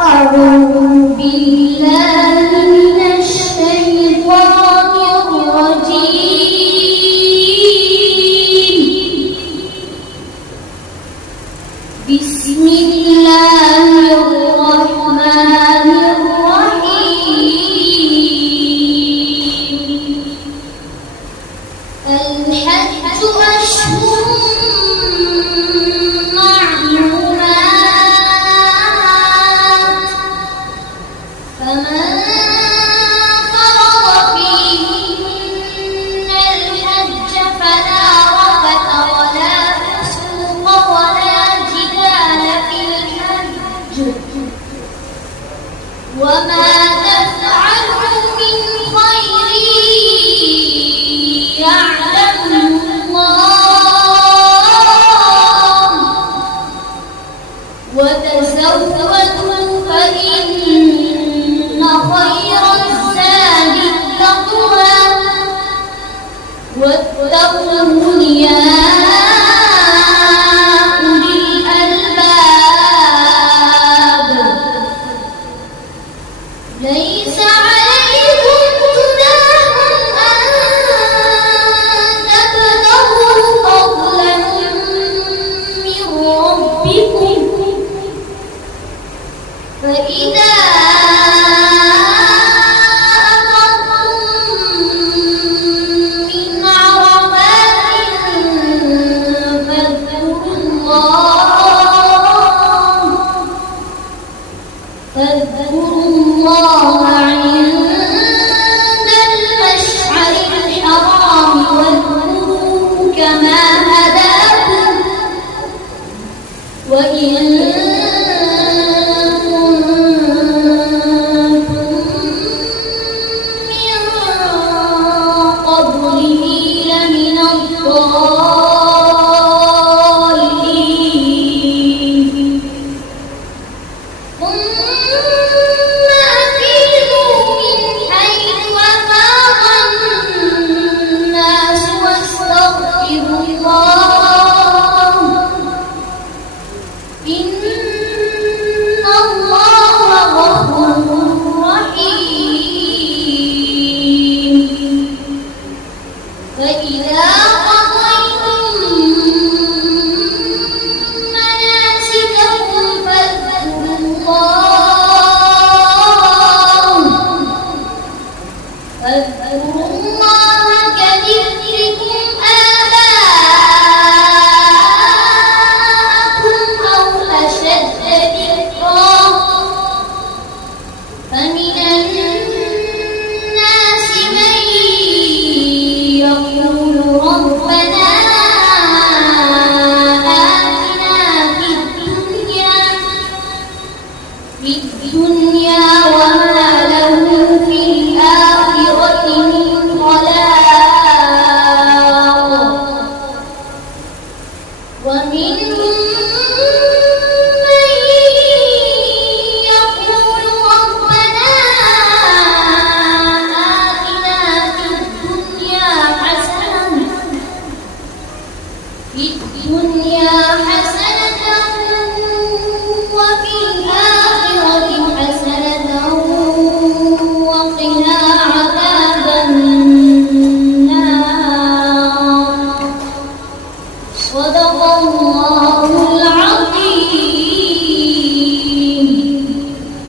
أعوذ بالله من الشيطان الرجيم. بسم الله الرحمن الرحيم. الحج أشهر معلومات، فمن فرض فيهن الحج فلا رفث ولا فسوق ولا جدال في الحج، وما تفعلوا من خير يعلمه الله، وتزودوا فإن خير الزاد التقوى، واتقون يا أولي الألباب. ليس عليكم جناح أن تبتغوا فضلا من ربكم، فإذا أفضتم من عرفات فاذكروا الله عند المشعر الحرام، واذكروه كما هداكم وإن فإذا قضيتم مناسككم فاذكروا الله كذكركم آباءكم أو أشد ذكرا. فمن الناس من يقول ربنا آتنا في الدنيا